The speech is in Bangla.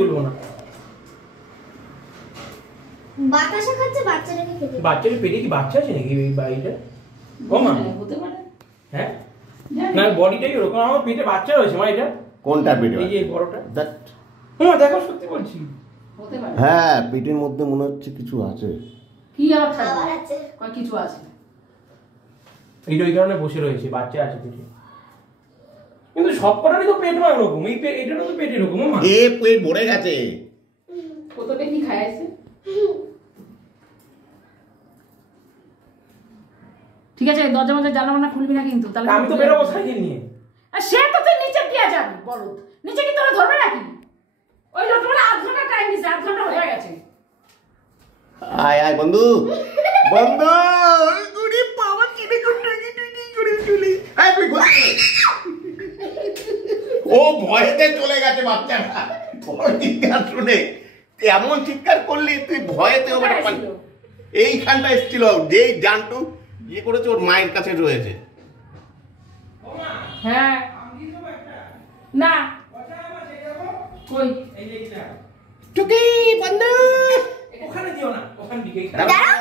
তুলবো না। বাতাসা খাচ্ছে বাচ্চাটাকে খেতে। বাচ্চার পেটে কি বাচ্চা আছে নাকি এই বাড়িটা? ও মা হতে পারে। হ্যাঁ না বডিটাই ওরকম, আমার পেটে বাচ্চা রয়েছে মা। এটা কোনটা পেটে? এই যে বড়টা। দ্যাট ও মা দেখো সত্যি বলছি। হতে পারে। হ্যাঁ পেটের মধ্যে মনে হচ্ছে কিছু আছে। কি আর খাবার থাকবে? আছে। কয় কিছু আছে। এইটা ওই কারণে বসে রয়েছে, বাচ্চা আছে পেটে। কিন্তু সব কটারই তো পেট মার রকম, এই এটারও তো পেট এরকম মা। এ পেট ভরে গেছে। কতটা কি খাইছে? ঠিক আছে দরজা মধ্যে জানালা খুলবি না কিন্তু, তাহলে আমি তো বেরোবো সাইকেল নিয়ে। আর সে তো তুই নিচে কি যাবি বলো, নিচে কি তোরা ধরবে নাকি? ওই লোকটা আধ ঘন্টা টাইম দিছে, আধ ঘন্টা হয়ে গেছে। আয় আয় বন্ধু বন্ধু গুড়ি পাওয়া কিনে করে চলে। আয় তুই ও ভয়েতে চলে গেছে বাচ্চাটা। তোর চিৎকার শুনে এমন চিৎকার করলি তুই ভয়েতে ওটা এইখানটা এসেছিল, যেই জানটু ইয়ে করেছে ওর মায়ের কাছে রয়েছে। হ্যাঁ না কই এই যে এইটা টুকি বন্ধু ওখানে দিও না, ওখানে দিকে দাঁড়া